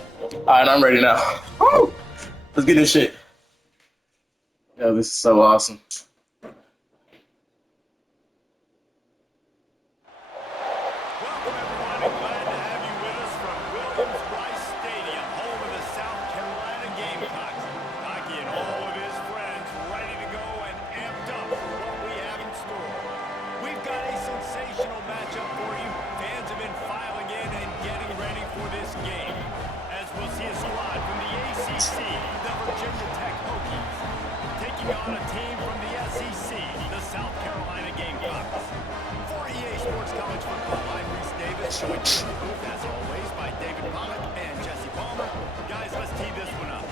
All right, I'm ready now. Woo! Let's get this shit. Yo, this is so awesome. Welcome, everyone, and glad to have you with us from Williams-Brice Stadium, home of the South Carolina Gamecocks. Hockey and all of his friends ready to go and amped up for what we have in store. We've got a sensational matchup for you. Fans have been filing in and getting ready for this game. As we'll see a squad from the ACC, the Virginia Tech Hokies, taking on a team from the SEC, the South Carolina Gamecocks. For EA Sports College Football, I'm Reese Davis, joined in the booth, as always, by David Pollock and Jesse Palmer. Guys, let's tee this one up.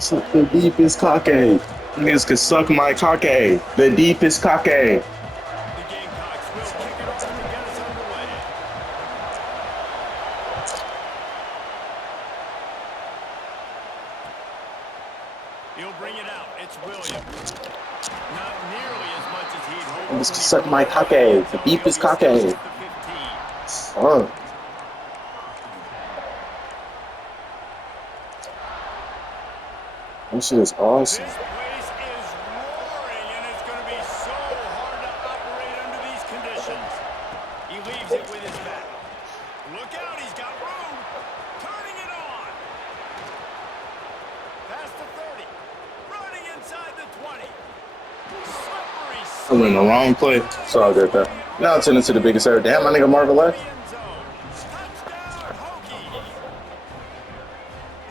Suck the deepest cocky. Niggas can suck my cocky. The deepest cocky. The Gamecocks will kick it off to get us underway. He'll bring it out. It's Williams. Not nearly as much as he'd hoped. Niggas can suck my cocky. The deepest cocky. Oh. This shit is awesome. This place is roaring, and it's going to be so hard to operate under these conditions. He leaves it with his back. Look out, he's got room. Turning it on. Past the 30. Running inside the 20. Slippery. I'm in the wrong play. So I'll get that. Now it's into the biggest error. Damn, my nigga Marvin left. Touchdown, Hokies.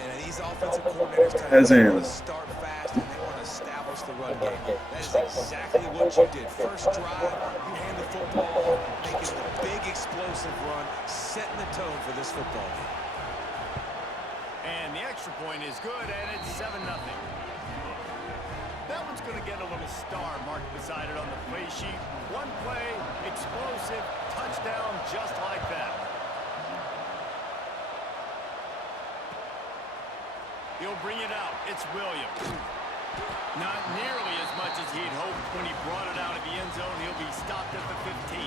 And these offensive coordinators As in. want to start fast and they want to establish the run game. That is exactly what you did. First drive, you hand the football, making the big explosive run, setting the tone for this football game. And the extra point is good, and it's 7-0. That one's going to get a little star marked beside it on the play sheet. One play, explosive, touchdown, just like that. He'll bring it out. It's Williams. Not nearly as much as he'd hoped when he brought it out of the end zone. He'll be stopped at the 15.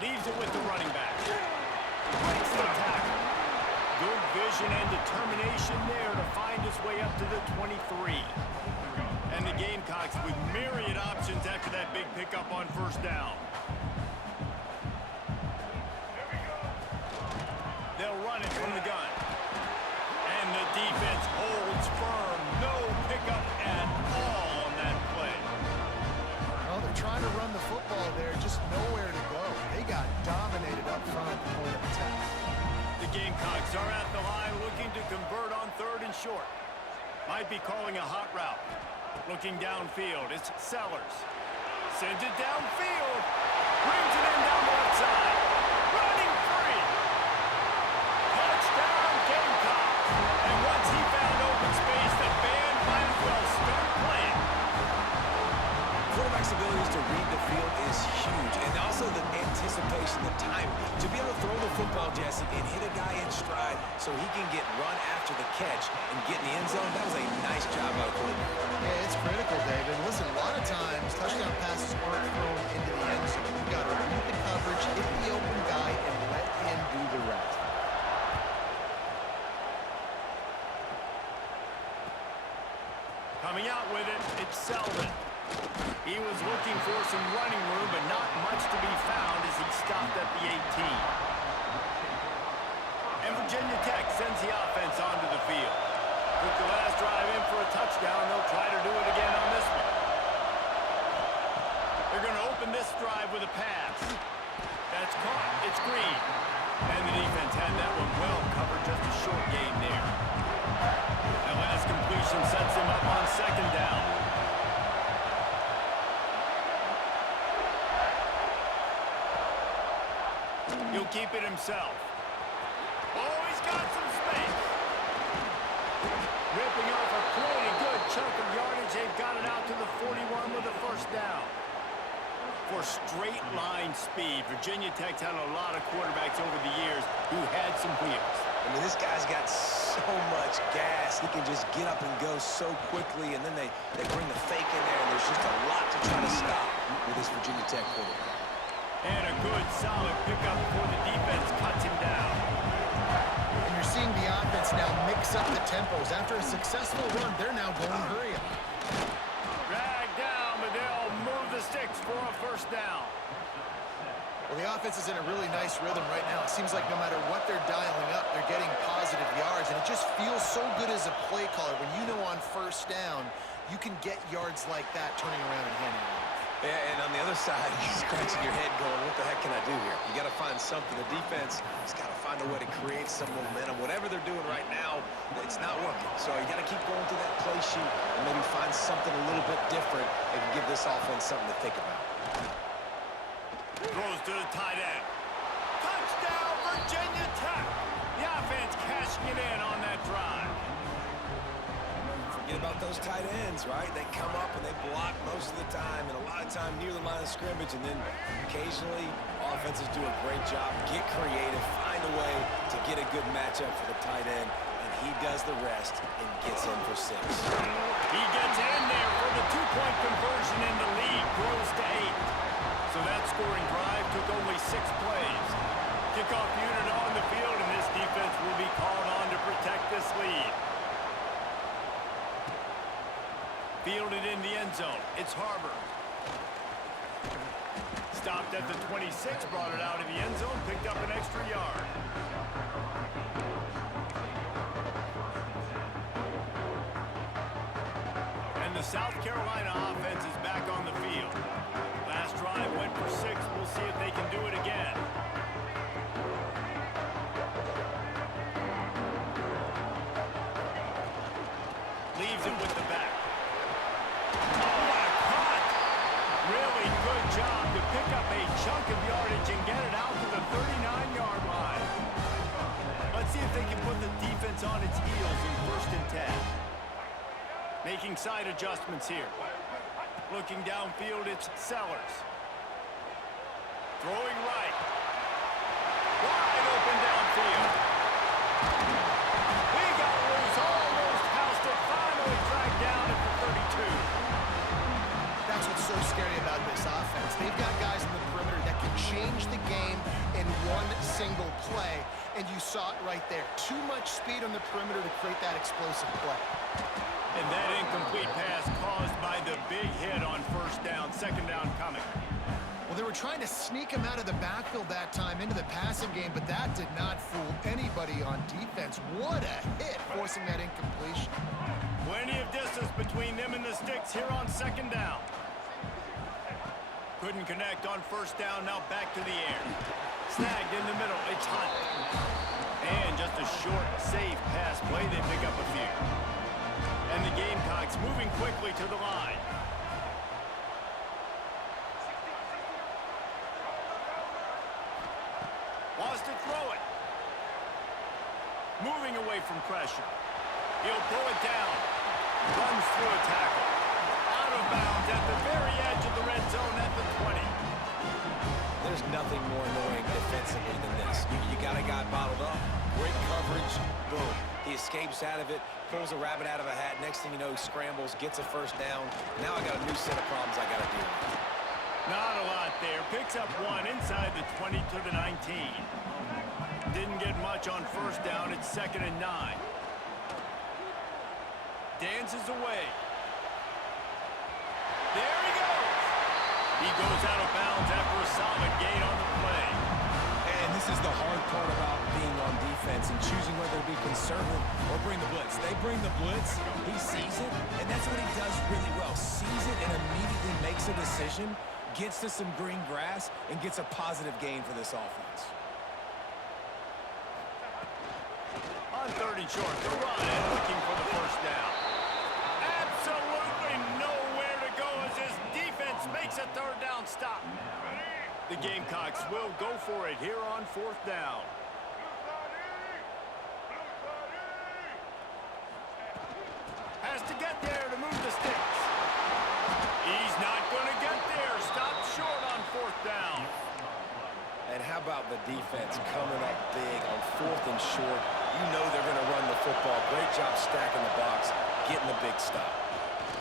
Leaves it with the running back. Breaks the tackle. Good vision and determination there to find his way up to the 23. And the Gamecocks with myriad options after that big pickup on first down. They'll run it from the gun. And the defense holds firm. No pickup at all on that play. Well, they're trying to run the football there, just nowhere to go. They got dominated up front at the point of attack. The Gamecocks are at the line looking to convert on 3rd and short. Might be calling a hot route. Looking downfield, it's Sellers. Sends it downfield. Brings it in down the left side. Running free. Touchdown, Gamecocks. And once he found open space, the band might as well start playing. Quarterback's abilities to read the field is huge, and also the anticipation, the time to be able to throw the football, Jesse, and hit a guy in stride so he can get run after the catch and get in the end zone. That was a nice job by the quarterback. Yeah, it's critical, David. Listen, a lot of times touchdown passes aren't thrown into the end zone. You've got to read the coverage, hit the open guy, and let him do the rest. Coming out with it, it's Selden. He was looking for some running room, but not much to be found as he stopped at the 18. And Virginia Tech sends the offense onto the field. Took the last drive in for a touchdown. They'll try to do it again on this one. They're going to open this drive with a pass. That's caught. It's Green. And the defense had that one well covered. Just a short gain there. That last completion sets him up on 2nd down. He'll keep it himself. Oh, he's got some space. Ripping off a pretty good chunk of yardage. They've got it out to the 41 with a 1st down. for straight line speed. Virginia Tech's had a lot of quarterbacks over the years who had some wheels. I mean, this guy's got so much gas. He can just get up and go so quickly, and then they bring the fake in there, and there's just a lot to try to stop with this Virginia Tech quarterback. And a good, solid pickup before the defense cuts him down. And you're seeing the offense now mix up the tempos. After a successful run, they're now going hurry up. Drag down, but they'll move the sticks for a first down. Well, the offense is in a really nice rhythm right now. It seems like no matter what they're dialing up, they're getting positive yards, and it just feels so good as a play caller when you know on first down you can get yards like that turning around and handing it off. Yeah, and on the other side, you're scratching your head going, what the heck can I do here? You got to find something. The defense has got to find a way to create some momentum. Whatever they're doing right now, it's not working. So you got to keep going through that play sheet and maybe find something a little bit different and give this offense something to think about. Throws to the tight end. Touchdown, Virginia Tech. The offense cashing it in on that drive. Forget about those tight ends, right? They come up and they block most of the time, and a lot of time near the line of scrimmage, and then occasionally offenses do a great job, get creative, find a way to get a good matchup for the tight end, and he does the rest and gets in for 6. He gets in there for the 2-point conversion, and the lead grows to 8. So that scoring drive took only 6 plays. Kickoff unit on the field, and this defense will be called on to protect this lead. Fielded in the end zone. It's Harbor. Stopped at the 26, brought it out of the end zone, picked up an extra yard. And the South Carolina offense is back on the field. Last drive went for 6. We'll see if they can do it again. Leaves it with the back. Oh, what a cut! Really good job to pick up a chunk of yardage and get it out to the 39-yard line. Let's see if they can put the defense on its heels in 1st and 10. Making side adjustments here. Looking downfield, it's Sellers. Throwing right. Wide open downfield. He got loose, almost housed it, finally dragged down at the 32. That's what's so scary about this offense. They've got guys in the perimeter that can change the game in one single play, and you saw it right there. Too much speed on the perimeter to create that explosive play. And that incomplete pass caused by the big hit on 1st down, 2nd down coming. Well, they were trying to sneak him out of the backfield that time into the passing game, but that did not fool anybody on defense. What a hit, forcing that incompletion. Plenty of distance between them and the sticks here on 2nd down. Couldn't connect on 1st down, now back to the air. Snagged in the middle, it's Hunt. And just a short, safe pass play, they pick up a few. And the Gamecocks moving quickly to the line. Wants to throw it. Moving away from pressure. He'll pull it down. Runs through a tackle. Out of bounds at the very edge of the red zone at the 20. There's nothing more annoying defensively than this. You got a guy bottled up, great coverage, boom. He escapes out of it, pulls a rabbit out of a hat. Next thing you know, he scrambles, gets a 1st down. Now I got a new set of problems I got to deal with. Not a lot there. Picks up 1 inside the 20 to the 19. Didn't get much on 1st down. It's 2nd and 9. Dances away. There he goes. He goes out of bounds after a solid gain on the play. And this is the hard part about being on defense and choosing whether to be conservative or bring the blitz. They bring the blitz, he sees it, and that's what he does really well. Sees it and immediately makes a decision, gets to some green grass, and gets a positive gain for this offense. On 30 short, the run and looking for the 1st down. Absolutely nowhere to go as this defense makes a 3rd down stop. The Gamecocks will go for it here on 4th down. Has to get there to move the sticks. He's not going to get there. Stopped short on How about the defense coming up big on 4th and short? You know they're going to run the football. Great job stacking the box, getting the big stop.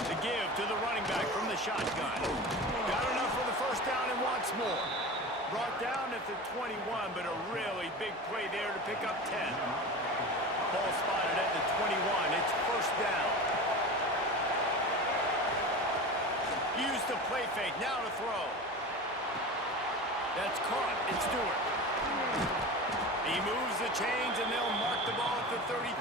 The give to the running back from the shotgun. Got enough for the first down and wants more. Brought down at the 21, but a really big play there to pick up 10. Ball spotted at the 21. It's first down. Use the play fake. Now to throw. That's caught. It's Stewart. He moves the chains, and they'll mark the ball at the 33.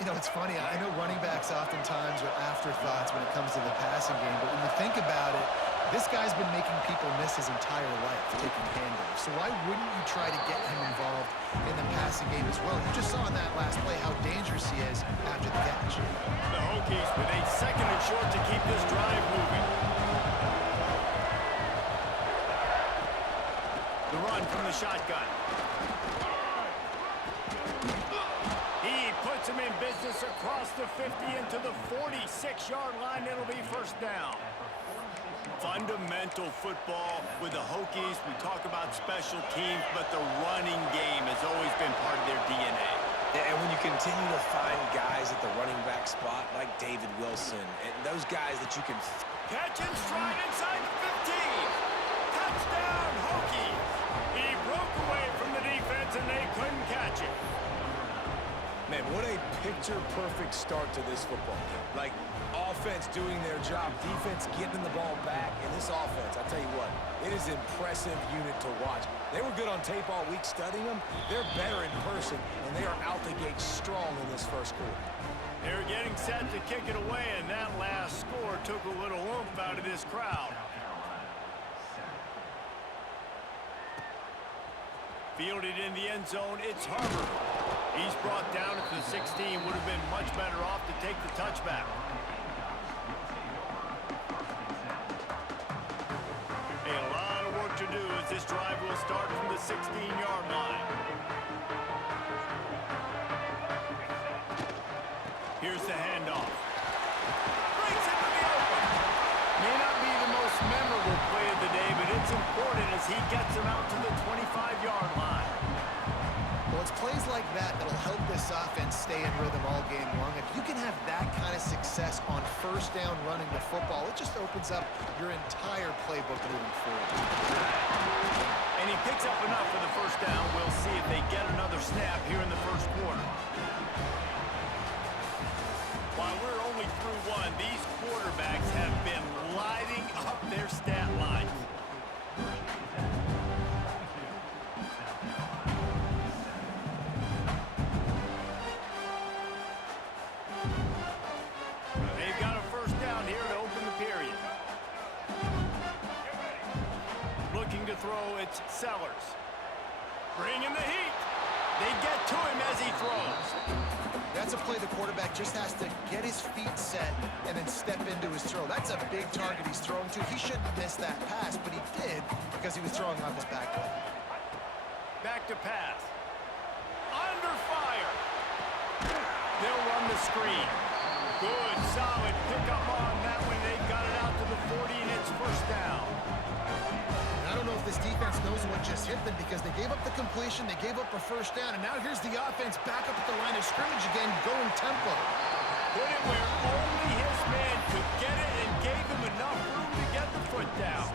You know, it's funny. I know running backs oftentimes are afterthoughts when it comes to the passing game, but when you think about it, this guy's been making people miss his entire life taking handoffs. So why wouldn't you try to get him involved in the passing game as well? You just saw in that last play how dangerous he is after the catch. The Hokies with a 2nd and short to keep this drive moving. The run from the shotgun. He puts him in business across the 50 into the 46-yard line. It'll be first down. Fundamental football with the Hokies. We talk about special teams, but the running game has always been part of their DNA. Yeah, and when you continue to find guys at the running back spot like David Wilson and those guys that you can... Catch and stride inside the 15. Touchdown, Hokies. He broke away from the defense, and they couldn't catch it. Man, what a picture-perfect start to this football game. Like, offense doing their job, defense getting the ball back, and this offense, I tell you what, it is an impressive unit to watch. They were good on tape all week studying them. They're better in person, and they are out the gate strong in this first quarter. They're getting set to kick it away, and that last score took a little oomph out of this crowd. Fielded in the end zone, it's Harvard. He's brought down at the 16. Would have been much better off to take the touchback. A lot of work to do as this drive will start from the 16-yard line. Here's the handoff. Breaks into the open. May not be the most memorable play of the day, but it's important as he gets him out to the 25-yard line. Well, it's plays like that that'll help this offense stay in rhythm all game long. If you can have that kind of success on first down running the football, it just opens up your entire playbook moving forward. And he picks up enough for the first down. We'll see if they get another snap here in the first quarter. While we're only through one, these quarterbacks have been lighting up their stat lines. They've got a first down here to open the period. Looking to throw, it's Sellers. Bringing the heat. They get to him as he throws. That's a play the quarterback just has to get his feet set and then step into his throw. That's a big target he's throwing to. He shouldn't have missed that pass, but he did because he was throwing off his back leg. Back to pass. Under fire. They'll run the screen. Good, solid pickup on that one. They got it out to the 40, and it's first down. I don't know if this defense knows what just hit them because they gave up the completion, they gave up a first down, and now here's the offense back up at the line of scrimmage again, going tempo. Put it where only his man could get it and gave him enough room to get the foot down.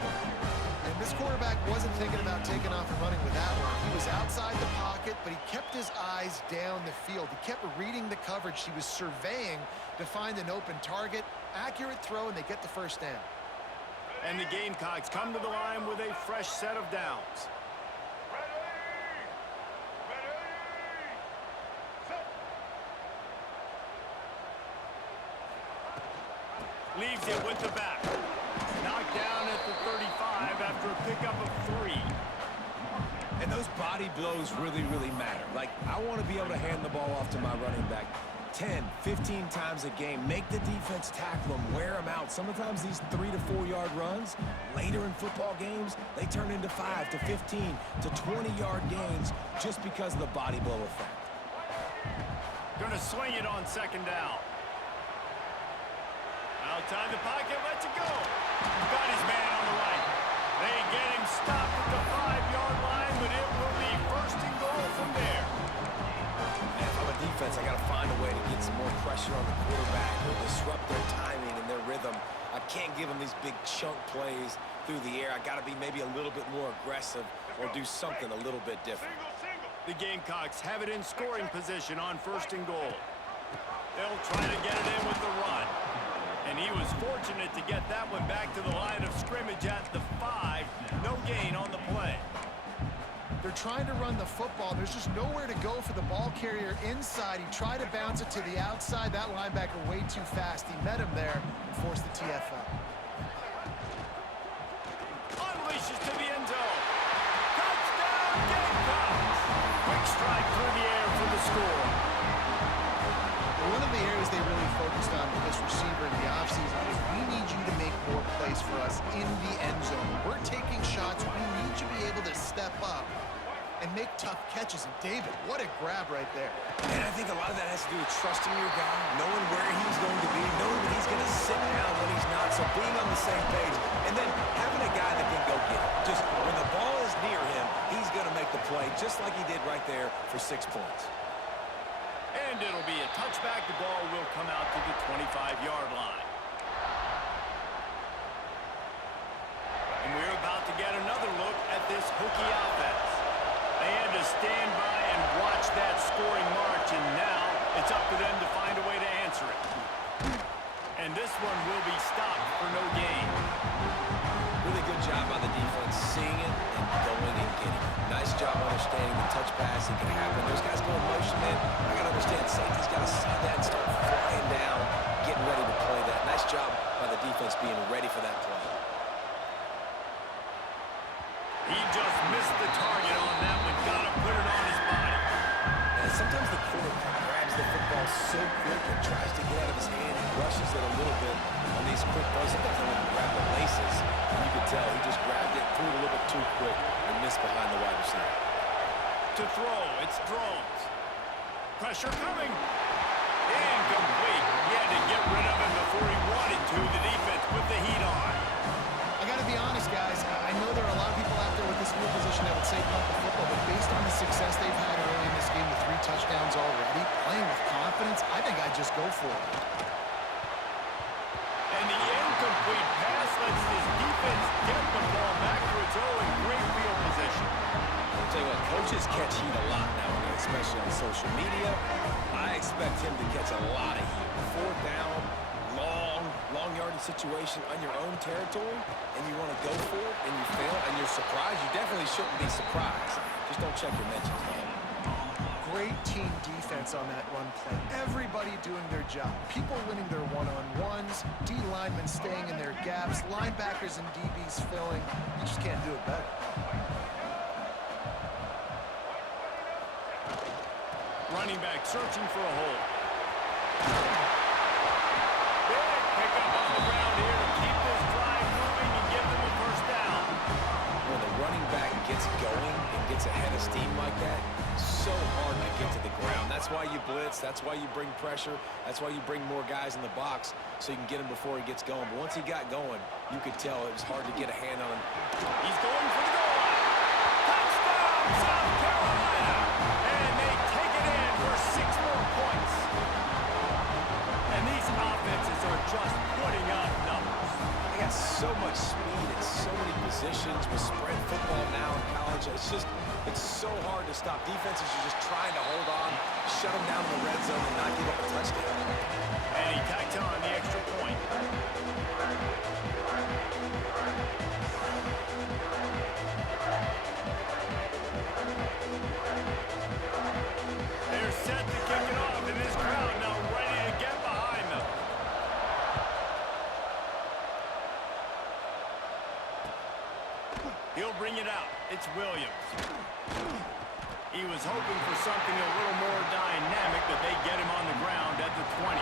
And this quarterback wasn't thinking about taking off and running with that one. He was outside the pocket, but he kept his eyes down the field. He kept reading the coverage. He was surveying to find an open target. Accurate throw, and they get the first down. And the Gamecocks come to the line with a fresh set of downs. Leaves it with the back. Knocked down at the 35 after a pickup of 3. And those body blows really, really matter. Like, I want to be able to hand the ball off to my running back 10, 15 times a game. Make the defense tackle them, wear them out. Sometimes these 3 to 4 yard runs, later in football games, they turn into 5 to 15 to 20-yard gains just because of the body blow effect. Gonna swing it on second down. Outside the pocket, lets it go. Got his man on the right. They get him stopped at the 5-yard line, but it will be first and goal from there. And if I'm a defense, I got to find a way to get some more pressure on the quarterback or disrupt their timing and their rhythm. I can't give them these big chunk plays through the air. I got to be maybe a little bit more aggressive or do something a little bit different. The Gamecocks have it in scoring position on first and goal. They'll try to get it in with the run. And he was fortunate to get that one back to the line of scrimmage at the 5. No gain on the play. They're trying to run the football. There's just nowhere to go for the ball carrier inside. He tried to bounce it to the outside. That linebacker way too fast. He met him there and forced the TFL. Unleashes to the end zone. Touchdown, Gamecocks! Quick strike through the air for the score. One of the areas they really focused on with this receiver in the offseason was we need you to make more plays for us in the end zone. We're taking shots. We need you to be able to step up and make tough catches. And David, what a grab right there. And I think a lot of that has to do with trusting your guy, knowing where he's going to be, knowing when he's going to sit down when he's not, so being on the same page, and then having a guy that can go get it. Just when the ball is near him, he's going to make the play just like he did right there for 6 points. And it'll be a touchback. The ball will come out to the 25-yard line. And we're about to get another look at this Hokie offense. They had to stand by and watch that scoring march, and now it's up to them to find a way to answer it. And this one will be stopped for no gain. Really good job by the defense, seeing it and going and getting it. Nice job understanding the touch pass. It can happen. Those guys going motion in. I got to understand safety's got to see that and start flying down, getting ready to play that. Nice job by the defense being ready for that play. He just missed the target on that one. Got to put it on his body. And sometimes the quarterback grabs the football so quick and tries to get out of his hand and rushes it a little bit on these quick throws. Sometimes they want to grab the laces, and you can tell he just grabbed it, threw it a little bit too quick, and missed behind the wide receiver. To throw, it's Drones. Pressure coming. Incomplete. He had to get rid of him before he wanted to. The defense put the heat on. I got to be honest, guys. I know there are a lot of people out there with this field position that would say punt the football, but based on the success they've had early in this game with 3 touchdowns already, playing with confidence, I think I'd just go for it. And the incomplete pass lets this defense get the ball back to its own great field position. I'll tell you what, coaches catch heat a lot nowadays, especially on social media. I expect him to catch a lot of heat. 4th down, long yardage situation on your own territory, and you want to go for it, and you fail, and you're surprised. You definitely shouldn't be surprised. Just don't check your mentions, man. Great team defense on that run play. Everybody doing their job. People winning their one-on-ones, D linemen staying in their gaps, linebackers and DBs filling. You just can't do it better. Running back searching for a hole. Big pickup on the ground here to keep this drive moving and give them a first down. When the running back gets going and gets ahead of steam like that, so hard to get to the ground. That's why you blitz. That's why you bring pressure. That's why you bring more guys in the box so you can get him before he gets going. But once he got going, you could tell it was hard to get a hand on him. He's going for the goal line. Touchdown, South Carolina. And they take it in for 6 more points. And these offenses are just putting up numbers. They got so much speed and so many positions with spread football now in college. It's so hard to stop. Defenses are just trying to hold on, shut them down in the red zone, and not give up a touchdown. And he tacked on the extra point. They're set to kick it off, and this crowd now ready to get behind them. He'll bring it out. It's Williams. He was hoping for something a little more dynamic, but they get him on the ground at the 20.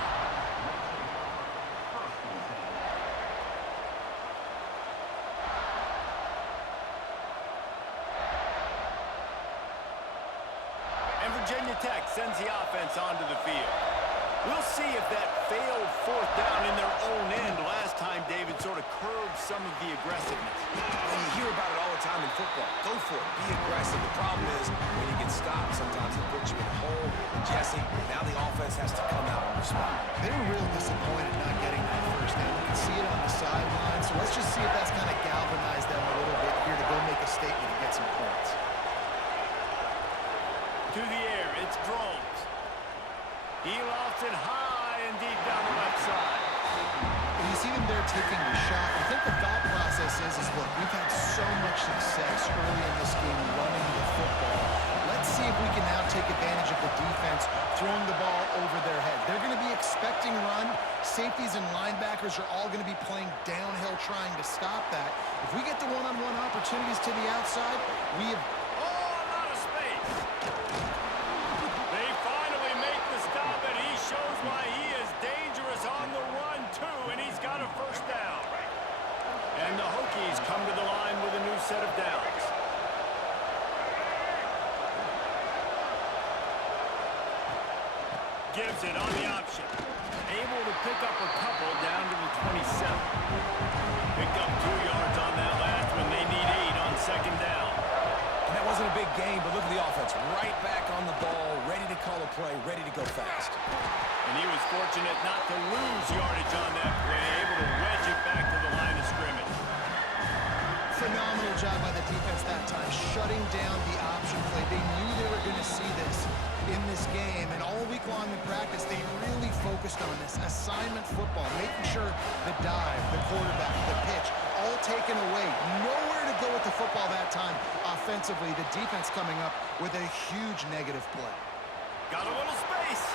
And Virginia Tech sends the offense onto the field. We'll see if that failed fourth down in their own end last time, David, sort of curbed some of the aggressiveness. Well, you hear about it all the time in football. Go for it. Be aggressive. The problem is when you get stopped, sometimes it puts you in a hole. And Jesse, now the offense has to come out and respond. They were real disappointed not getting that first down. You can see it on the sideline. So let's just see if that's kind of galvanized them a little bit here to go make a statement and get some points. To the air, it's Drones. He lofts it high and deep down the left side. And you see them there taking the shot. I think the thought process is look, we've had so much success early in this game running the football. Let's see if we can now take advantage of the defense throwing the ball over their head. They're going to be expecting run. Safeties and linebackers are all going to be playing downhill trying to stop that. If we get the one-on-one opportunities to the outside, we have... Oh, a lot of space. They finally make the stop, and he shows why he is dangerous on the run, too, and he's got a first down. And the Hokies come to the line with a new set of downs. Gives it on the option. Able to pick up a couple down to the 27. Picked up 2 yards on that last one. They need 8 on second down. And that wasn't a big game, but look at the offense. Right back on the ball, ready to call a play, ready to go fast. And he was fortunate not to lose yardage on that play, able to wedge it back to the line of scrimmage. Phenomenal job by the defense that time, shutting down the option play. They knew they were going to see this in this game, and all week long in practice, they really focused on this assignment football, making sure the dive, the quarterback, the pitch, all taken away. Nowhere to go with the football that time offensively. The defense coming up with a huge negative play. Got a little space.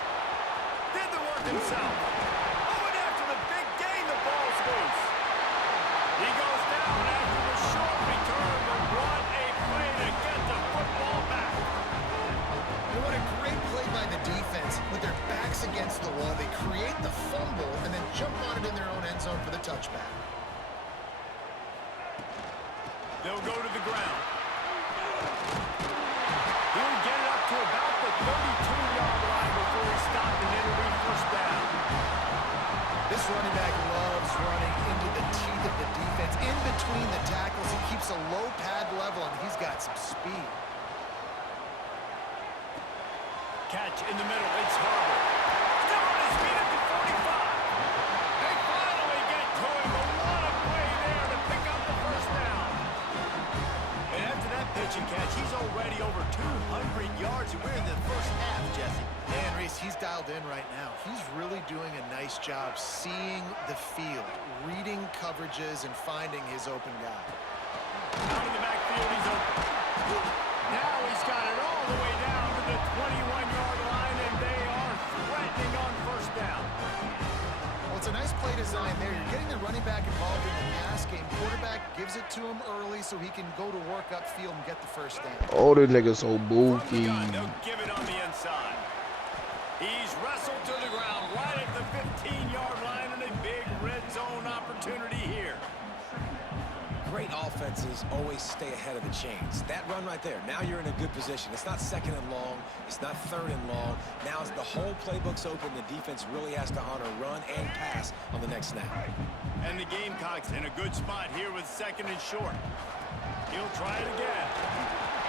Did the work himself. Oh, and after the big gain, the ball's loose. He goes down after the short return, but what a play to get the football back. And what a great play by the defense. With their backs against the wall, they create the fumble and then jump on it in their own end zone for the touchback. They'll go to the ground. He'll get it up to about the 32-yard line before he stopped and it'll be first down. This running back loves running into the teeth of the defense. In between the tackles, he keeps a low pad level, and he's got some speed. Catch in the middle. It's Harbour. Still on his feet at the 45. They finally get to him. A lot of play there to pick up the first down. And after that pitch and catch, he's already over 200 yards. And we're in the first half, Jesse. Man, Reese, he's dialed in right now. He's really doing a nice job seeing the field, reading coverages, and finding his open guy. Out of the backfield, he's open. Now he's got it all the way down to the 21-yard line, and they are threatening on first down. Well, it's a nice play design there. You're getting the running back involved in the pass game. Quarterback gives it to him early so he can go to work upfield and get the first down. Oh, this nigga so From the bulky. gun, they'll give it on the inside. He's wrestled to the ground right at the 15-yard line, and a big red zone opportunity here. Great offenses always stay ahead of the chains. That run right there, now you're in a good position. It's not second and long. It's not third and long. Now as the whole playbook's open, the defense really has to honor run and pass on the next snap. And the Gamecocks in a good spot here with second and short. He'll try it again.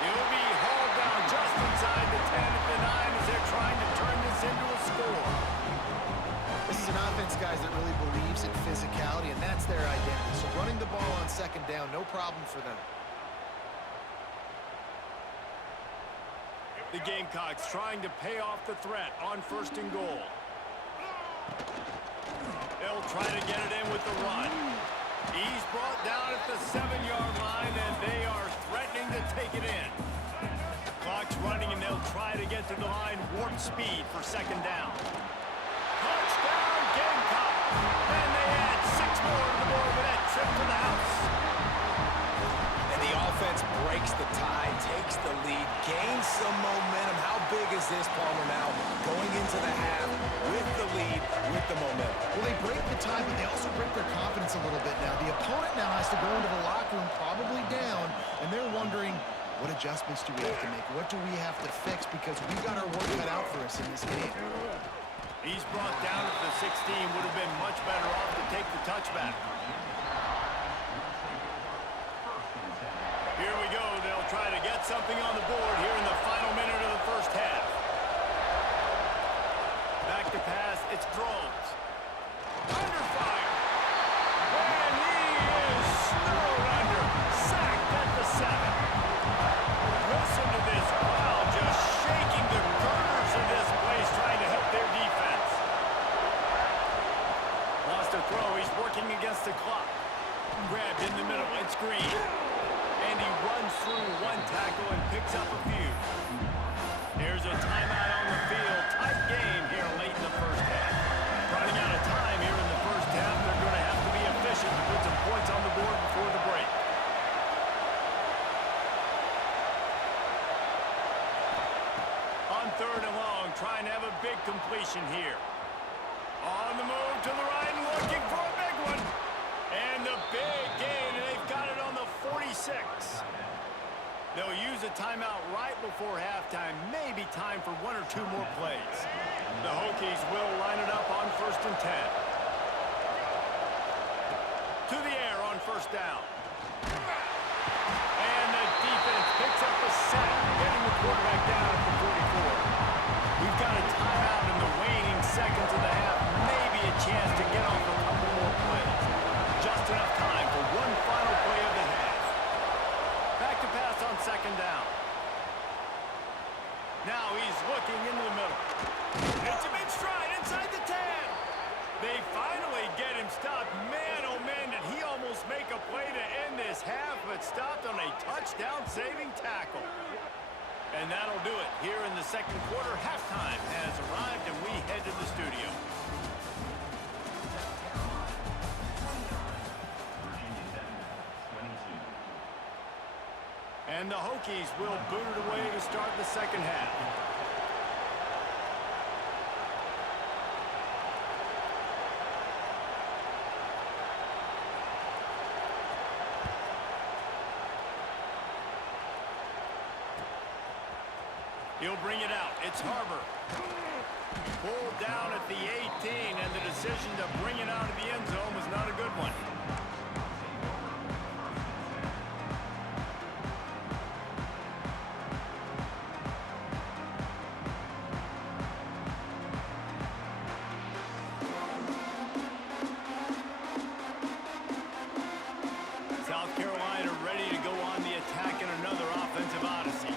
He'll be hauled down just inside the 10 at the 9 as they're trying to turn this into a score. This is an offense, guys, that really believes in physicality, and that's their identity. So running the ball on second down, no problem for them. The Gamecocks trying to pay off the threat on first and goal. They'll try to get it in with the run. He's brought down at the 7-yard line, and they are threatening to take it in. Clock's running, and they'll try to get to the line warp speed for second down. Touchdown, Gamecocks! And they add 6 more to the board with that trip to the house. And the offense breaks the tie, takes the lead, gains some momentum. How big is this, Palmer, now? Going into the half with the lead, with the momentum. Well, they break the tie, but they also break their confidence a little bit now. The opponent now has to go into the locker room probably down, and they're wondering, what adjustments do we have to make? What do we have to fix? Because we got our work cut out for us in this game. He's brought down at the 16. Would have been much better off to take the touchback. Here we go. They'll try to get something on the board here in the final minute of the first half. Back to pass. It's Drones. Under fire. And he is snowed under. Sacked at the 7. Listen to this crowd just shaking the girders of this place trying to help their defense. Lost a throw. He's working against the clock. Grabbed in the middle. It's Green. And he runs through one tackle and picks up a few. There's a timeout on the field. Tight game here late in the first half. Running out of time here in the first half. They're going to have to be efficient to put some points on the board before the break. On 3rd and long, trying to have a big completion here. On the move to the right and looking for a big one. And the big gain, and they've got it on the 46. They'll use a timeout right before halftime. Maybe time for 1 or 2 more plays. The Hokies will line it up on 1st and 10. To the air on 1st down. And the defense picks up a sack, getting the quarterback down at the 44. We've got a timeout in the waning seconds of the half. Maybe a chance to get off a couple more plays. Just enough time for one final play of the half. Back to pass on 2nd down. Now he's looking into the middle. It's a big stride inside the 10. They finally get him stopped. Man, oh man, did he almost make a play to end this half, but stopped on a touchdown-saving tackle. And that'll do it. Here in the 2nd quarter, halftime has arrived, and we head to the studio. And the Hokies will boot it away to start the 2nd half. He'll bring it out. It's Harbor. Pulled down at the 18, and the decision to bring it out of the end zone was not a good one. South Carolina ready to go on the attack in another offensive odyssey.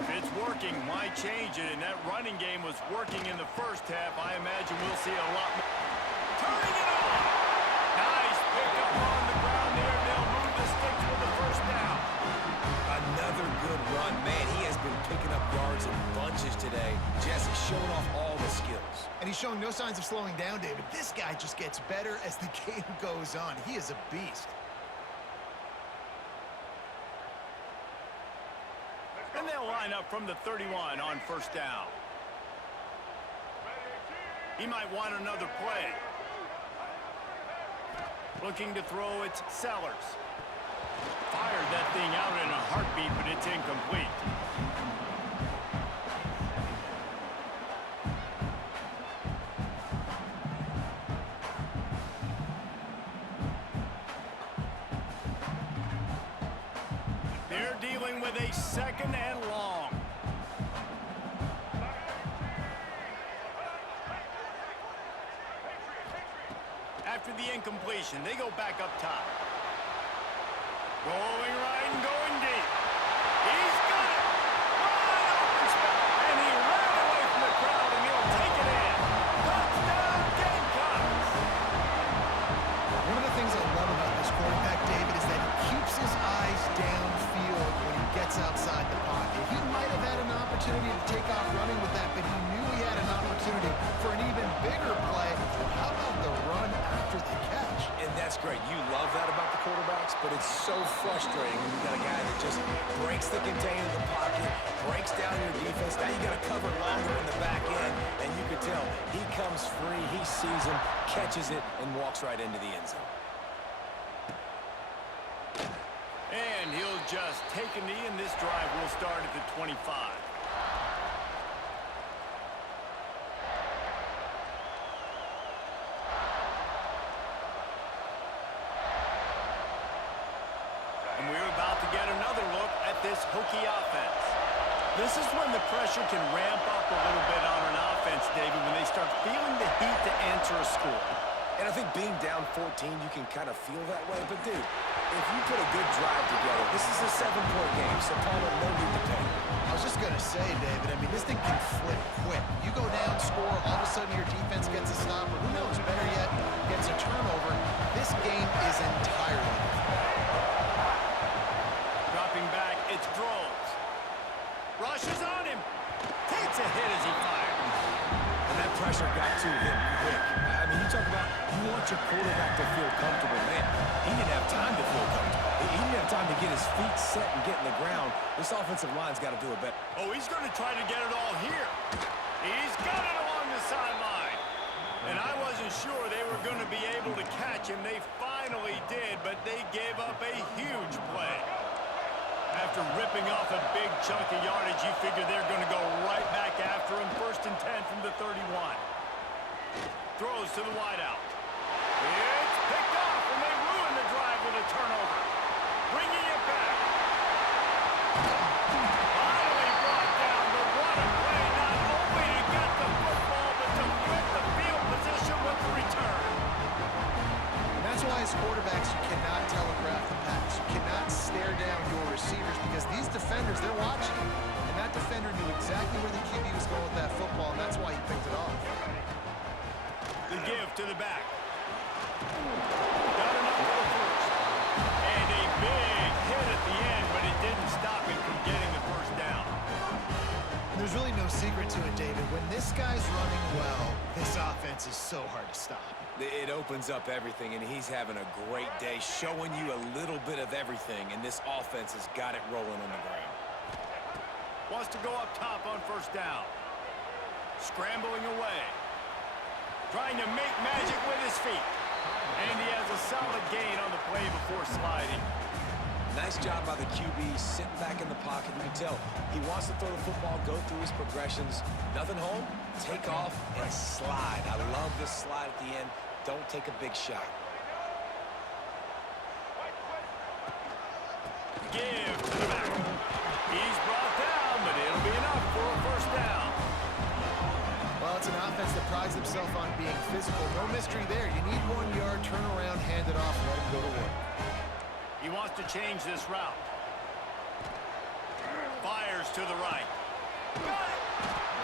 If it's working, why change it? And that running game was working in the first half. I imagine we'll see a lot more. Turning it on! Nice pick up on the ground there. They'll move the sticks with the 1st down. Another good run. Man, he has been picking up yards in bunches today. Jesse showing off all the skills. And he's showing no signs of slowing down, David. This guy just gets better as the game goes on. He is a beast. And they'll line up from the 31 on 1st down. He might want another play. Looking to throw, it's Sellers. Fired that thing out in a heartbeat, but it's incomplete. They're dealing with a 2nd and long. After the incompletion, they go back up top. Rolling right and going deep. He's got it. Wide open spot. And he ran away from the crowd, and he'll take it in. Touchdown, Gamecocks. One of the things I love about this quarterback, David, is that he keeps his eyes downfield when he gets outside the pocket. He might have had an opportunity to take off running with that, but he knew he had an opportunity for an even bigger play. And how about the run after the catch? And that's great. You love that about the quarterbacks, but it's so frustrating when you got a guy that just breaks the container in the pocket, breaks down your defense. Now you got to cover longer in the back end, and you can tell he comes free, he sees him, catches it, and walks right into the end zone. And he'll just take a knee, and this drive will start at the 25. this hooky offense. This is when the pressure can ramp up a little bit on an offense, David, when they start feeling the heat to answer a score. And I think being down 14, you can kind of feel that way. But, dude, if you put a good drive together, this is a 7-point game, so Palmer, no need to panic. I was just going to say, David, I mean, this thing can flip quick. You go down, score, all of a sudden your defense gets a stop, or who knows, better yet, gets a turnover. This game is entirely different. Dropping back, it's Groves. Rushes on him. Takes a hit as he fires. And that pressure got to him quick. I mean, you talk about you want your quarterback to feel comfortable. Man, he didn't have time to feel comfortable. He didn't have time to get his feet set and get in the ground. This offensive line's got to do it better. Oh, he's going to try to get it all here. He's got it along the sideline. And I wasn't sure they were going to be able to catch him. They finally did, but they gave up a huge play. After ripping off a big chunk of yardage, you figure they're going to go right back after him. 1st and 10 from the 31. Throws to the wideout. It's picked off, and they ruin the drive with a turnover. Bringing it back. Finally brought down, but what a play. Not only to get the football, but to flip the field position with the return. And that's why as quarterbacks, you cannot telegraph the pass. You cannot stare down your receivers because these defenders, they're watching. And that defender knew exactly where the QB was going with that football, and that's why he picked it off. The give to the back. Got enough for the first. And a big hit at the end, but it didn't stop him from getting the first down. And there's really no secret to it, David. When this guy's running well, this offense is so hard to stop. It opens up everything, and he's having a great day, showing you a little bit of everything, and this offense has got it rolling on the ground. Wants to go up top on 1st down. Scrambling away. Trying to make magic with his feet. And he has a solid gain on the play before sliding. Nice job by the QB, sitting back in the pocket. You can tell he wants to throw the football, go through his progressions. Nothing home, take off, and slide. I love this slide at the end. Don't take a big shot. Give to the back. He's brought down, but it'll be enough for a 1st down. Well, it's an offense that prides themselves on being physical. No mystery there. You need 1 yard, turn around, hand it off, and let him go to work. He wants to change this route. Fires to the right. Got it.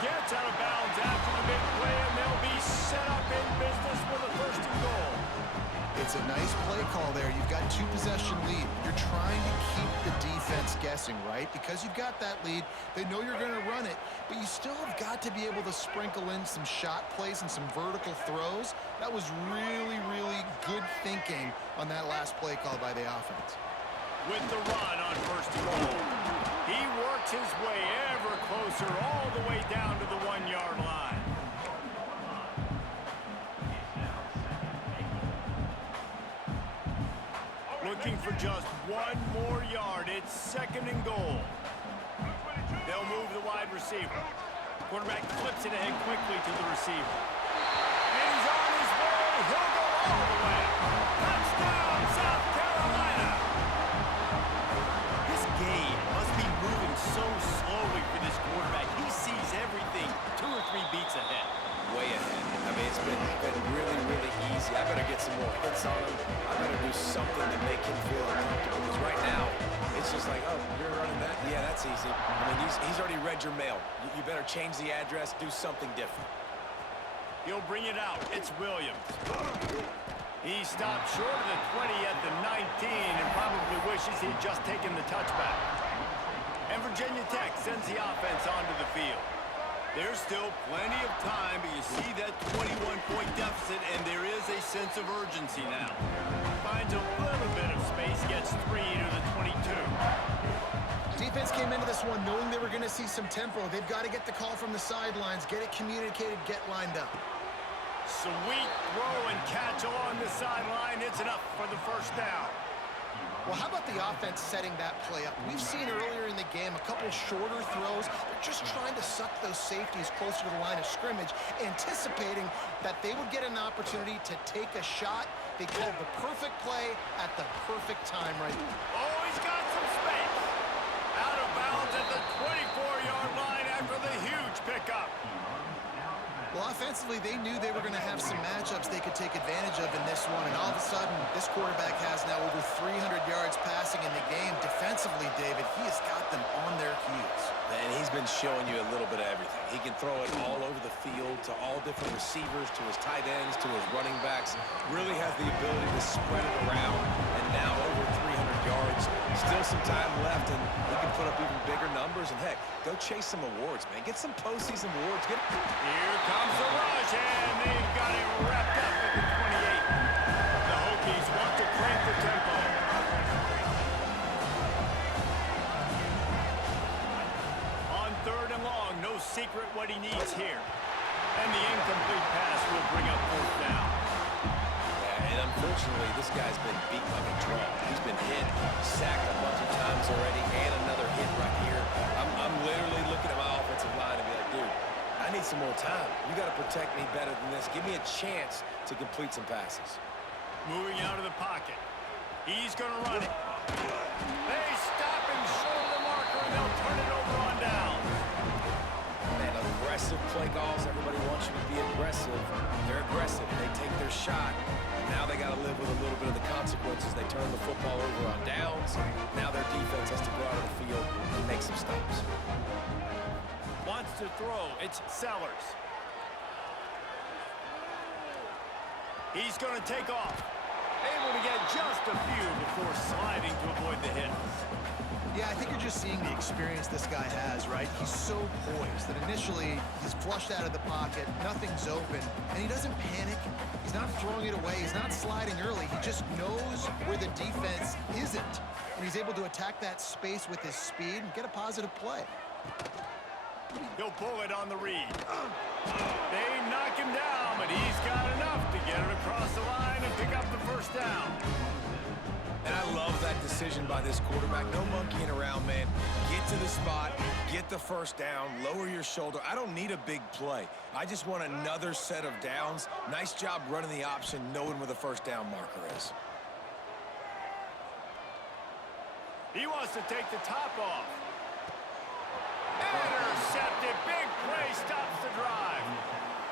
Gets out of bounds after the big play, and they'll be set up in business with a 1st and goal. It's a nice play call there. You've got 2-possession lead. You're trying to keep the defense guessing, right? Because you've got that lead, they know you're going to run it, but you still have got to be able to sprinkle in some shot plays and some vertical throws. That was really, really good thinking on that last play call by the offense. With the run on 1st and goal. He works his way ever closer all the way down to the 1-yard line. Looking for just 1 more yard. It's 2nd and goal. They'll move the wide receiver. Quarterback flips it ahead quickly to the receiver. And he's on his way. He'll go all the way. Touchdown, South Carolina. This game must be moving so slowly for this quarterback. He sees everything 2 or 3 beats ahead. Way ahead. I mean, it's been really, really easy. I better get some more hits on him. I better do something to make him feel uncomfortable. Because right now, it's just like, oh, you're running that? Yeah, that's easy. I mean, he's already read your mail. You better change the address, do something different. He'll bring it out. It's Williams. He stopped short of the 20 at the 19 and probably wishes he'd just taken the touchback. And Virginia Tech sends the offense onto the field. There's still plenty of time, but you see that 21-point deficit, and there is a sense of urgency now. Finds a little bit of space, gets 3 to the 22. Defense came into this one knowing they were going to see some tempo. They've got to get the call from the sidelines, get it communicated, get lined up. Sweet throw and catch along the sideline. It's enough for the 1st down. Well, how about the offense setting that play up? We've seen earlier in the game a couple shorter throws. They're just trying to suck those safeties closer to the line of scrimmage, anticipating that they would get an opportunity to take a shot. They called the perfect play at the perfect time right now. Oh, he's got some space. Out of offensively, they knew they were going to have some matchups they could take advantage of in this one, and all of a sudden, this quarterback has now over 300 yards passing in the game. Defensively, David, he has got them on their heels. And he's been showing you a little bit of everything. He can throw it all over the field to all different receivers, to his tight ends, to his running backs. Really has the ability to spread it around, and now over 300 yards. Still some time left, and he can put up even bigger numbers. And, heck, go chase some awards, man. Get some postseason awards. Here comes the rush, and they've got him wrapped up at the 28. The Hokies want to crank the tempo. On 3rd and long, no secret what he needs here. And the incomplete pass will bring up 4th down. Yeah, and unfortunately, this guy's been beat like a drum. He's been hit, sacked a bunch of times already, and another hit right here. I'm literally looking at my offensive line and be like, dude, I need some more time. You got to protect me better than this. Give me a chance to complete some passes. Moving out of the pocket. He's going to run it. They stop and shoulder the marker, and they'll turn it over on downs. Man, aggressive play calls. Everybody wants you to be aggressive. They're aggressive. They take their shot. Now they got to live with a little bit of the consequences. They turn the football over on downs. Now their defense has to go out on the field and make some stops. Wants to throw. It's Sellers. He's going to take off. Able to get just a few before sliding to avoid the hit. Yeah, I think you're just seeing the experience this guy has, right? He's so poised that initially he's flushed out of the pocket, nothing's open, and he doesn't panic. He's not throwing it away. He's not sliding early. He just knows where the defense isn't, and he's able to attack that space with his speed and get a positive play. He'll pull it on the read. They knock him down, but he's got enough to get it across the line and pick up the 1st down. And I love that decision by this quarterback. No monkeying around, man. Get to the spot, get the 1st down, lower your shoulder. I don't need a big play. I just want another set of downs. Nice job running the option, knowing where the 1st down marker is. He wants to take the top off. Intercepted. Big play stops the drive.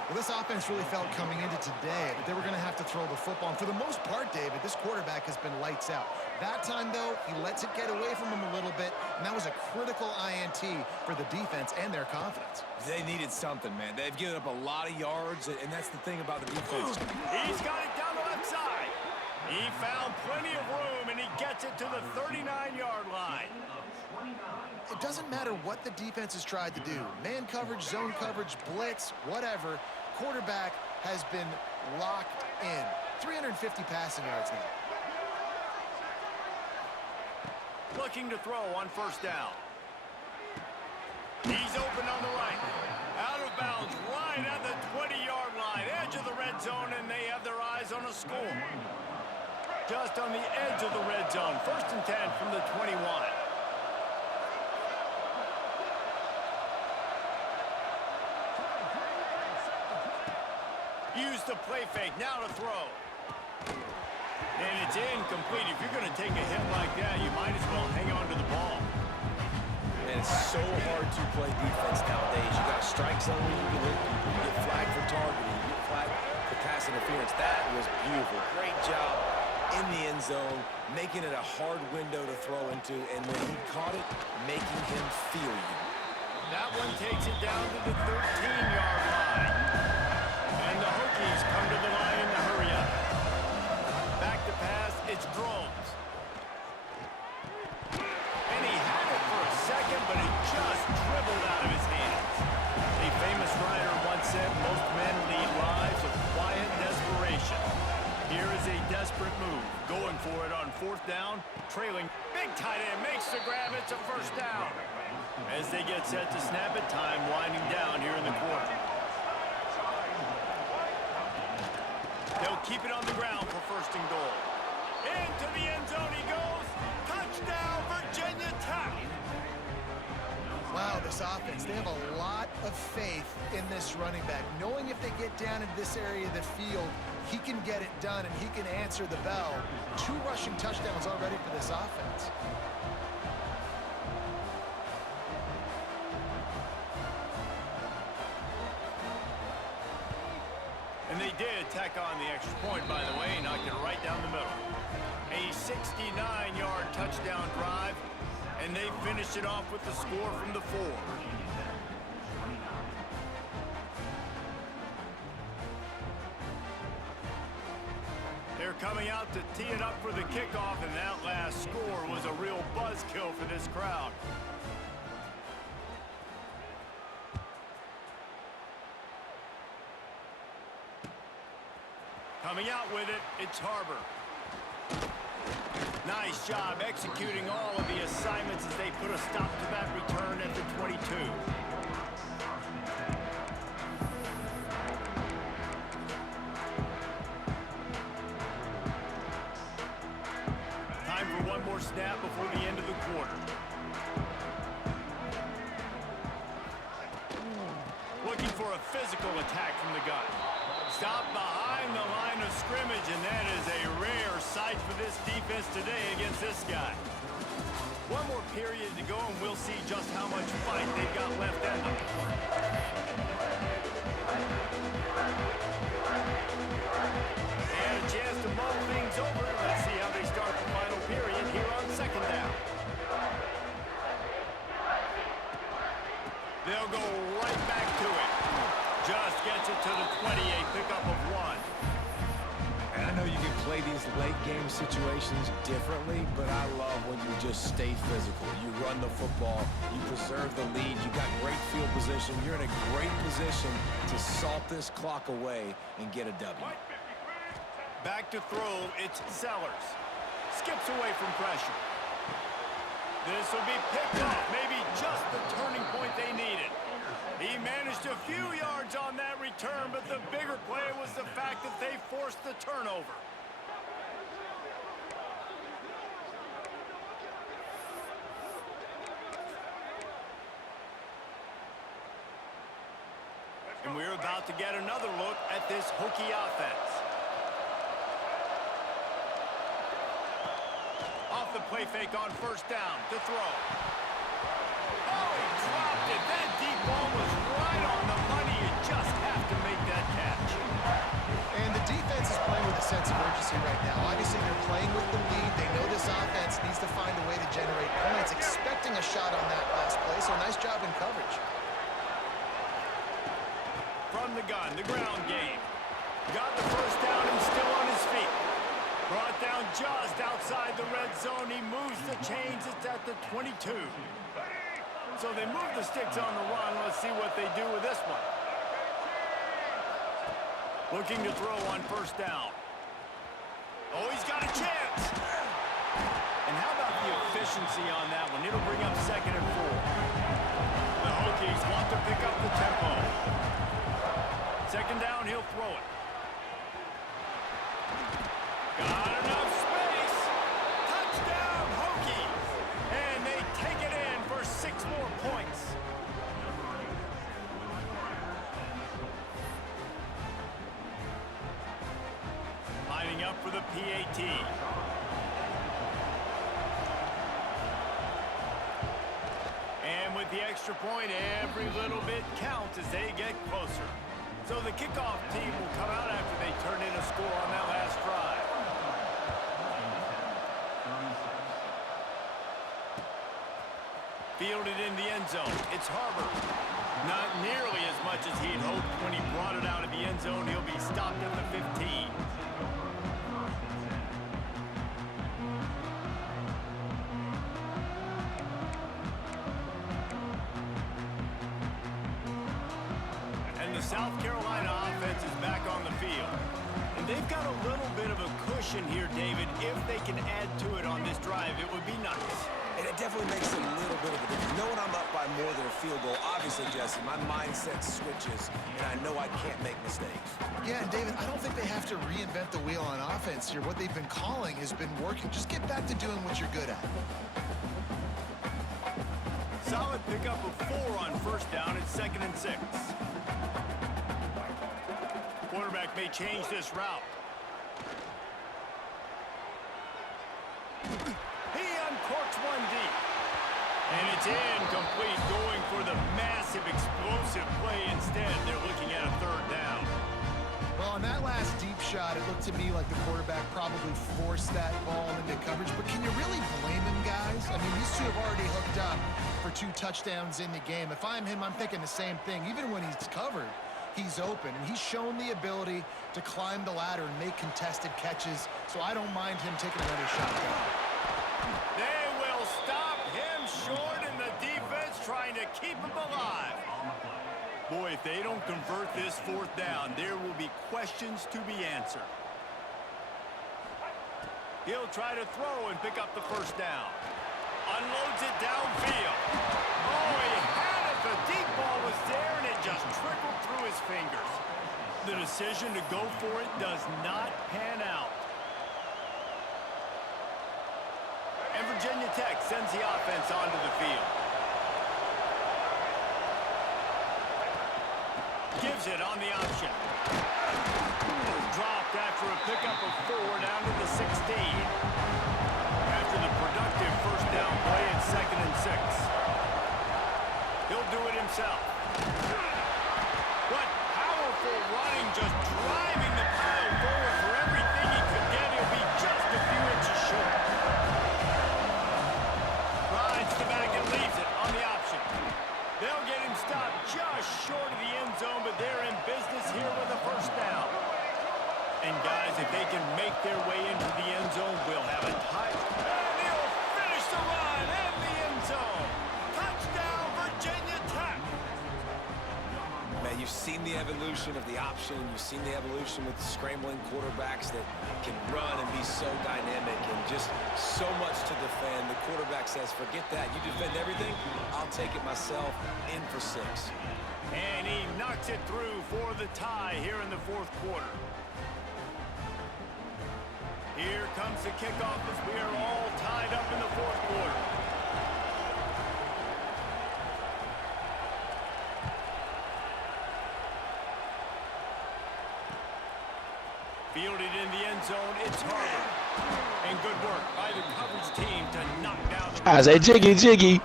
Well, this offense really felt coming into today that they were going to have to throw the football. And for the most part, David, this quarterback has been lights out. That time, though, he lets it get away from him a little bit, and that was a critical INT for the defense and their confidence. They needed something, man. They've given up a lot of yards, and that's the thing about the defense. He's got it down the left side. He found plenty of room, and he gets it to the 39-yard line. It doesn't matter what the defense has tried to do. Man coverage, zone coverage, blitz, whatever. Quarterback has been locked in. 350 passing yards now. Looking to throw on 1st down. He's open on the right. Out of bounds right at the 20-yard line. Edge of the red zone, and they have their eyes on a score. Just on the edge of the red zone. 1st and 10 from the 21. Use the play fake, now to throw. And it's incomplete. If you're going to take a hit like that, you might as well hang on to the ball. And it's so hard to play defense nowadays. You got strike zone where you can hit people. You get flagged for targeting. You get flagged for pass interference. That was beautiful. Great job in the end zone, making it a hard window to throw into. And when he caught it, making him feel you. That one takes it down to the 13-yard line. And the Hokies come to the line in the hurry up. Back to pass, it's Drones. And he had it for a second, but it just dribbled out of his hands. A famous writer once said, most men lead lives of quiet desperation. Here is a desperate move. Going for it on 4th down, trailing. Big tight end makes the grab, it's a 1st down. As they get set to snap it, time winding down here in the quarter. They'll keep it on the ground for 1st and goal. Into the end zone he goes. Touchdown, Virginia Tech. Wow, this offense, they have a lot of faith in this running back. Knowing if they get down into this area of the field, he can get it done and he can answer the bell. 2 rushing touchdowns already for this offense. And they did tack on the extra point, by the way, knocked it right down the middle. A 69-yard touchdown drive, and they finished it off with the score from the 4. They're coming out to tee it up for the kickoff, and that last score was a real buzzkill for this crowd. Coming out with it, it's Harbor. Nice job executing all of the assignments as they put a stop to that return at the 22. Time for one more snap before the end of the quarter. Looking for a physical attack from the gun. Stop behind the line of scrimmage, and that is a rare sight for this defense today against this guy. One more period to go, and we'll see just how much fight they've got left in them. And a chance to mull things over. Let's see how they start the final period here on second down. They'll go right back to it. Just gets it to the 28, pickup of 1. And I know you can play these late game situations differently, but I love when you just stay physical. You run the football, you preserve the lead, you got great field position, you're in a great position to salt this clock away and get a W. Back to throw, it's Sellers. Skips away from pressure. This will be picked off, maybe just the turning point they needed. He managed a few yards on that return, but the bigger play was the fact that they forced the turnover. And we're about to get another look at this Hokie offense. Off the play fake on first down to throw. Oh, he dropped it. That deep ball was right on the money. You just have to make that catch. And the defense is playing with a sense of urgency right now. Obviously, they're playing with the lead. They know this offense needs to find a way to generate points, expecting a shot on that last play, so nice job in coverage. From the gun, the ground game. Got the first down and still on his feet. Brought down just outside the red zone. He moves the chains. It's at the 22. So they move the sticks on the run. Let's see what they do with this one. Looking to throw on first down. Oh, he's got a chance. And how about the efficiency on that one? It'll bring up 2nd and 4. The Hokies want to pick up the tempo. 2nd down, he'll throw it. Got enough space. Touchdown, Hokies. And they take it in for 6 more points. Lining up for the PAT. And with the extra point, every little bit counts as they get closer. So the kickoff team will come out after they turn in a score on that last drive. Fielded in the end zone. It's Harbor. Not nearly as much as he'd hoped when he brought it out of the end zone. He'll be stopped at the 15. And the South Carolina offense is back on the field. And they've got a little bit of a cushion here, David. If they can add to it on this drive, it would be nice. And it definitely makes a little bit of a difference. Knowing I'm up by more than a field goal, obviously, Jesse, my mindset switches, and I know I can't make mistakes. Yeah, and David, I don't think they have to reinvent the wheel on offense here. What they've been calling has been working. Just get back to doing what you're good at. Solid pickup of 4 on first down. It's 2nd and 6. Quarterback may change this route. He uncorks one deep. And it's incomplete, going for the massive explosive play instead. They're looking at a 3rd down. Well, on that looked to me like the quarterback probably forced that ball into coverage, but can you really blame him, guys? I mean, these two have already hooked up for 2 touchdowns in the game. If I'm him, I'm thinking the same thing. Even when he's covered, he's open, and he's shown the ability to climb the ladder and make contested catches, so I don't mind him taking another shot down. They will stop him short, and the defense trying to keep him alive. Boy, if they don't convert this 4th down, there will be questions to be answered. He'll try to throw and pick up the 1st down. Unloads it downfield. Oh, he had it. The deep ball was there, and it just trickled through his fingers. The decision to go for it does not pan out. And Virginia Tech sends the offense onto the field. Gives it on the option. Dropped after a pickup of 4 down to the 16. After the productive 1st down play at 2nd and 6. He'll do it himself. What powerful running, just driving the pile forward for everything he could get. He'll be just a few inches short. Rides the back and leaves it on the option. They'll get him stopped just short of the end zone, but they're in business here with a 1st down. And guys, if they can make their way into the end zone, we'll have a tie. And he'll finish the run in the end zone. Touchdown, Virginia Tech. Man, you've seen the evolution of the option. You've seen the evolution with the scrambling quarterbacks that can run and be so dynamic and just so much to defend. The quarterback says, forget that. You defend everything, I'll take it myself. In for 6. And he knocks it through for the tie here in the 4th quarter. Here comes the kickoff as we are all tied up in the 4th quarter. Fielded in the end zone, it's Harvard. And good work by the coverage team to knock down the... I say jiggy, jiggy.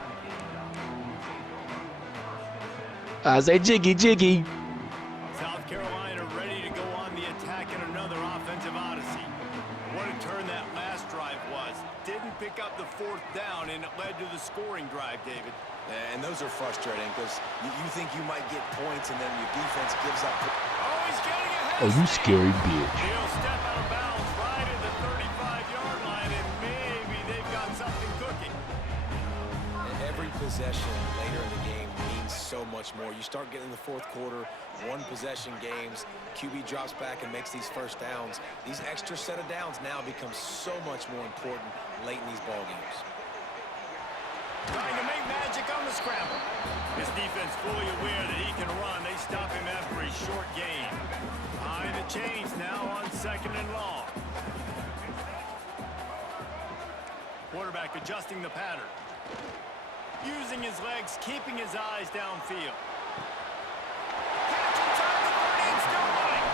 I say jiggy, jiggy. South Carolina ready to go on the attack in another offensive odyssey. What a turn that last drive was. Didn't pick up the 4th down, and it led to the scoring drive, David. And those are frustrating because you think you might get points and then your defense gives up. Oh, he's getting ahead. Oh, you scary bitch. He'll step out of bounds right at the 35-yard line, and maybe they've got something cooking. Every possession later in the game means so much more. You start getting in the 4th quarter, 1-possession games, QB drops back and makes these 1st downs. These extra set of downs now become so much more important late in these ball games. Trying to make magic on the scramble. His defense fully aware that he can run. They stop him after a short gain. Behind the chains now on 2nd and long. Quarterback adjusting the pattern. Using his legs, keeping his eyes downfield. Catch inside the 30 and still running.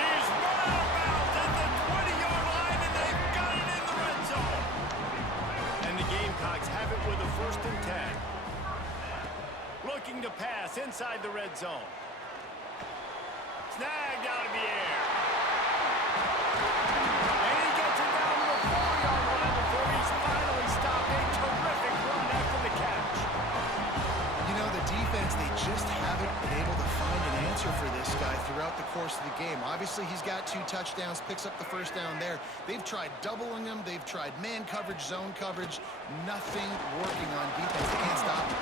He's run out of bounds at the 20-yard line, and they've got it in the red zone. And the Gamecocks have it with a 1st and 10. Looking to pass inside the red zone. Snagged out of the air. And he gets it down to the 4-yard line before he's finally stopped. A terrific run after the catch. You know, the defense, they just haven't been able to find an answer for this guy throughout the course of the game. Obviously, he's got 2 touchdowns, picks up the 1st down there. They've tried doubling him. They've tried man coverage, zone coverage. Nothing working on defense. They can't stop him.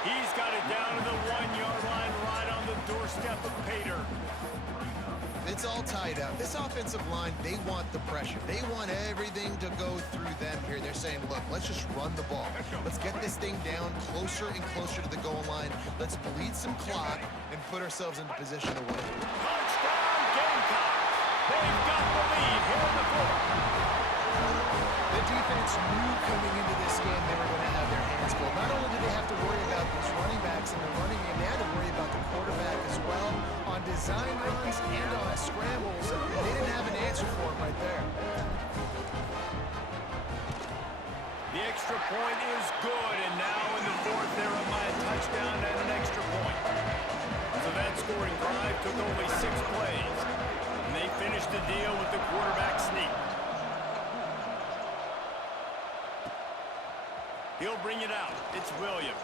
He's got it down to the 1-yard line right on the doorstep of Pater. It's all tied up. This offensive line, they want the pressure. They want everything to go through them here. They're saying, look, let's just run the ball. Let's get this thing down closer and closer to the goal line. Let's bleed some clock and put ourselves into position to win. Touchdown, Gamecocks! They've got the lead here in the 4th. The defense knew coming into this game they were going to have their hands full. Not only did they have to worry about these running backs in the running game, they had to worry about the quarterback as well on design runs and on scrambles. They didn't have an answer for him right there. The extra point is good, and now in the 4th, they're up by a touchdown and an extra point. So that scoring drive took only 6 plays. And they finish the deal with the quarterback sneak. He'll bring it out. It's Williams.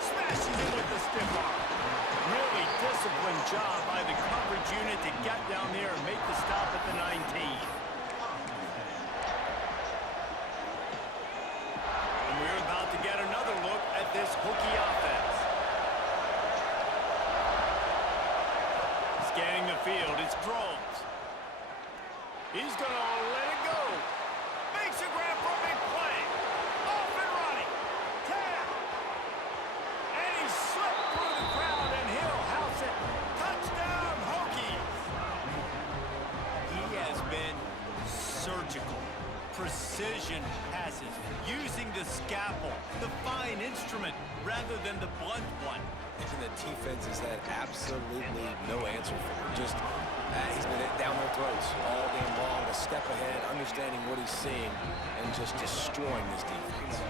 Smashes it with the stiff arm. Really disciplined job by the coverage unit to get down there and make the stop at the 19. And we're about to get another look at this hooky offense. Scanning the field, it's Drones. He's going to let it go. Makes a grab for a big play. Off and running. Tap. And he slipped through the crowd, and he'll house it. Touchdown, Hokies. He has been surgical. Precision passes. Using the scalpel, the fine instrument, rather than the blunt one. And the defense has had absolutely no answer for him. Just, he's been down their throats all game long, a step ahead, understanding what he's seeing, and just destroying this defense.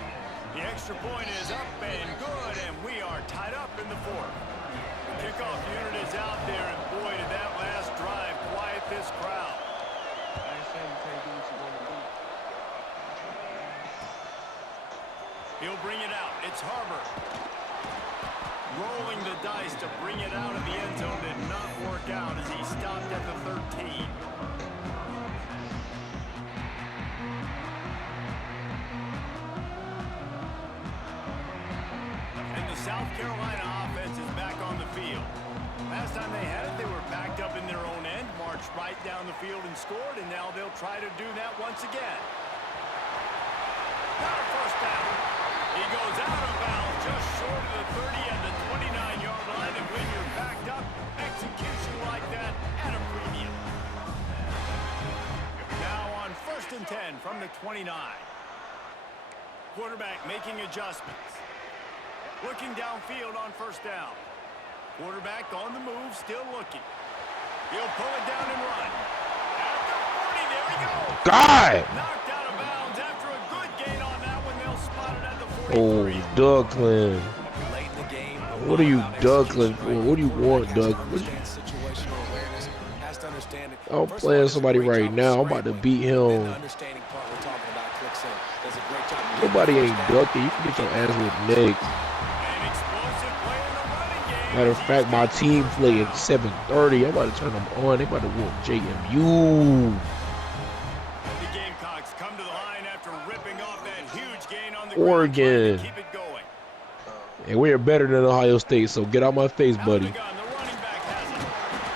The extra point is up and good, and we are tied up in the fourth. The kickoff unit is out there, and boy, did that last drive quiet this crowd. He'll bring it out. It's Harbor. Rolling the dice to bring it out of the end zone did not work out as he stopped at the 13. And the South Carolina offense is back on the field. Last time they had it, they were backed up in their own end, marched right down the field and scored, and now they'll try to do that once again. Got a first down. He goes out of bounds just short of the 30 at the 29-yard line, and when you're backed up, execution like that at a premium. Now on 1st and 10 from the 29. Quarterback making adjustments. Looking downfield on 1st down. Quarterback on the move, still looking. He'll pull it down and run. At the 40, there he goes. God! Knocked out of bounds after a good gain on that one. They'll spot it at the 43. Oh, Duckland. Late in the game, What are you duckling for? What do you want, Duck? situational awareness, has to understand it. I'm First of all, playing does a somebody great right job now. I'm about to scrambling. beat And then him. the understanding part we're talking about clicks in. Does a great job. Nobody getting ain't the first ducking. You can get your ass with next. An explosive play in the running game. Matter of fact, my team play at 7:30. I'm about to turn them on. They about to whoop JMU. The Gamecocks come to the line after ripping off that huge gain on the Oregon. ground, trying to keep it going. And we are better than Ohio State, so get out my face, Out buddy. of the gun, the running back has it.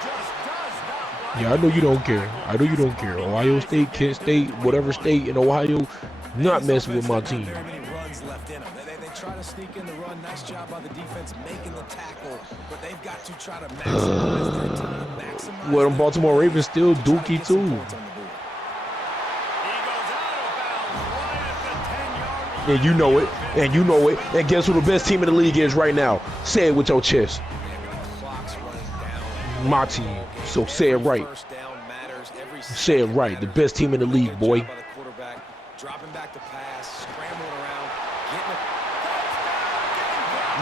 Just does not like Yeah, I know you don't care. tackle. I know you don't care. Ohio State, Kent State, whatever state in Ohio, not messing with my team. Very many runs left in them. They try to sneak in the run. Nice job by the defense making the tackle, but they've got to try to maximize their time. Maximize Well, them their Baltimore play Ravens still to try to dookie get some too. points on the board. He goes out of bounds right at the 10-yard line. And you know it. And you know it. And guess who the best team in the league is right now? Say it with your chest. Clock's running down. My team. So say it right. First down matters. Every Say it second right. The matters. best team in the Really league, good boy. job by the quarterback, dropping back to pass, scrambling around, getting it.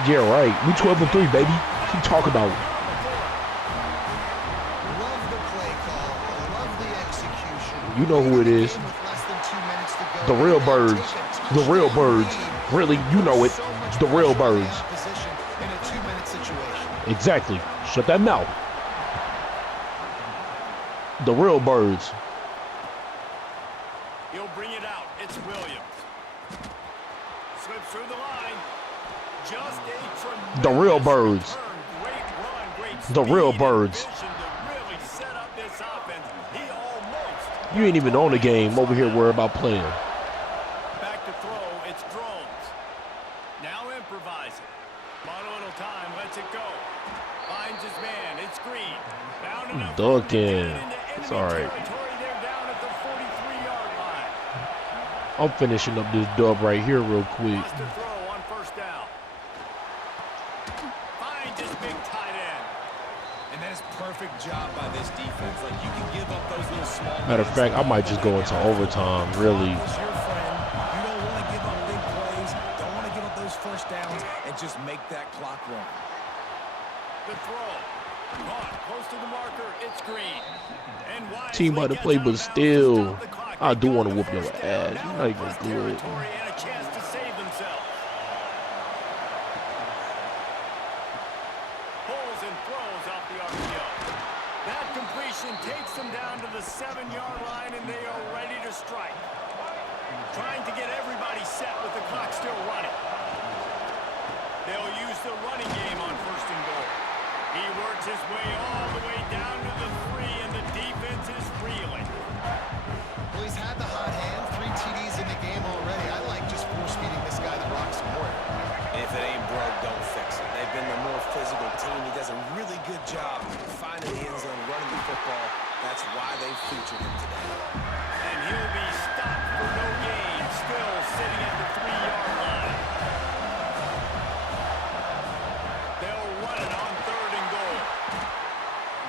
Yeah, right. We 12-3, baby. Keep talking about it. Love the play call. Love the execution. You know who it is. With less than 2 minutes to go. The real Now birds. take a The real birds. Really, you know it. So much The real pressure on the birds. opposition in a 2-minute situation. Exactly. Shut that mouth. The real birds. He'll bring it out. It's Williams. Slips through the line. Just a The real tremendous birds. return. Great run, great The real speed and birds. vision to really set up this offense. He almost You ain't even on the game over here worried about playing. back to throw. It's Drones. Now improvising. Bought a little time. Lets it go. Finds his man. It's Green. Found enough room to get Ducking. it into It's enemy all right. territory. They're down at the 43-yard line. I'm finishing up this dub right here real quick. Wants to throw on 1st down. Finds his big tight end. And that is perfect job by this defense. Like, you can give up those little small. Matter of fact, I might just go into overtime, really. Is your friend. You don't want to give up big plays. Don't want to give up those first downs and just make that clock run. The throw. Caught close to the marker. It's Green. And Team wisely about to gets play, out but of bounds to still, stop the clock. I They do go want to to whoop your first down. ass. Now You're not in even Buck good. territory and a chance to save themselves. Pulls and throws off the RPO. That completion takes them down to the 7-yard line, and they are ready to strike. Trying to get everybody set with the clock still running. They'll use the running game on first and goal. He works his way all the way down to the 3, and the defense is reeling. Well, he's had the hot hand, 3 TDs in the game already. I like just force-feeding this guy the rock some more. If it ain't broke, don't fix it. They've been the more physical team. He does a really good job finding the end zone, running the football. That's why they featured him today. And he'll be stopped for no gain, still sitting at the 3-yard line. They'll run it on third and goal.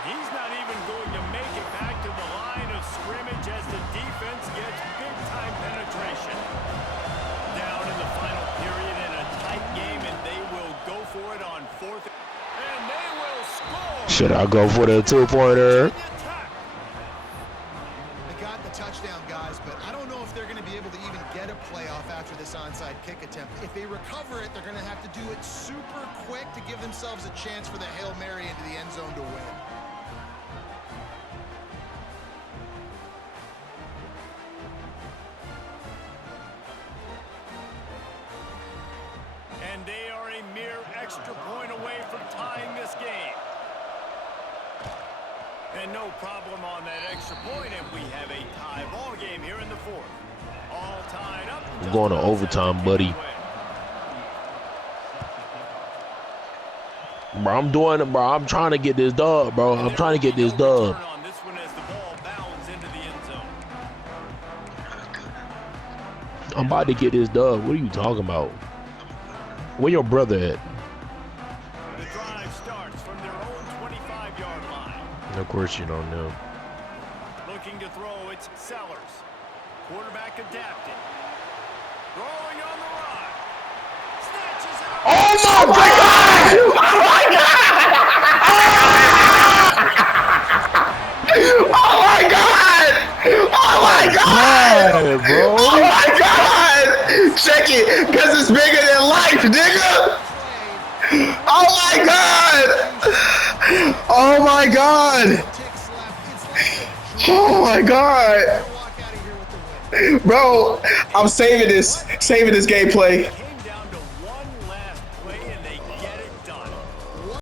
He's not even going to make it back to the line of scrimmage as the defense gets big-time penetration. Down in the final period in a tight game, and they will go for it on fourth. And they will score. Should I go for the 2-pointer? They got the touchdown, guys, but I don't know if they're going to be able to even get a playoff after this onside kick attempt. If they recover it, they're going to have to do it super quick to give themselves a chance for the Hail Mary into the end zone to win. And they are a mere extra point away from tying this game. And no problem on that extra point, and we have a tie ball game here in the fourth. All tied up. I'm going to overtime, buddy. Bro, I'm doing it, bro. I'm trying to get this dub, bro. I'm trying to get this dub. On this one as the ball bounds into the end zone. I'm about to get this dub. What are you talking about? Where your brother at? The drive starts from their own 25-yard line. Of course you don't know. Looking to throw, it's Sellers. Quarterback adapted. Throwing on the run. Snatches it up. Oh my God! Oh my God! Oh my God! Oh my God! Bro. Oh my God! Check it, cause it's bigger than life, nigga. Oh my God! Oh my God! Oh my God! Bro, I'm saving this gameplay.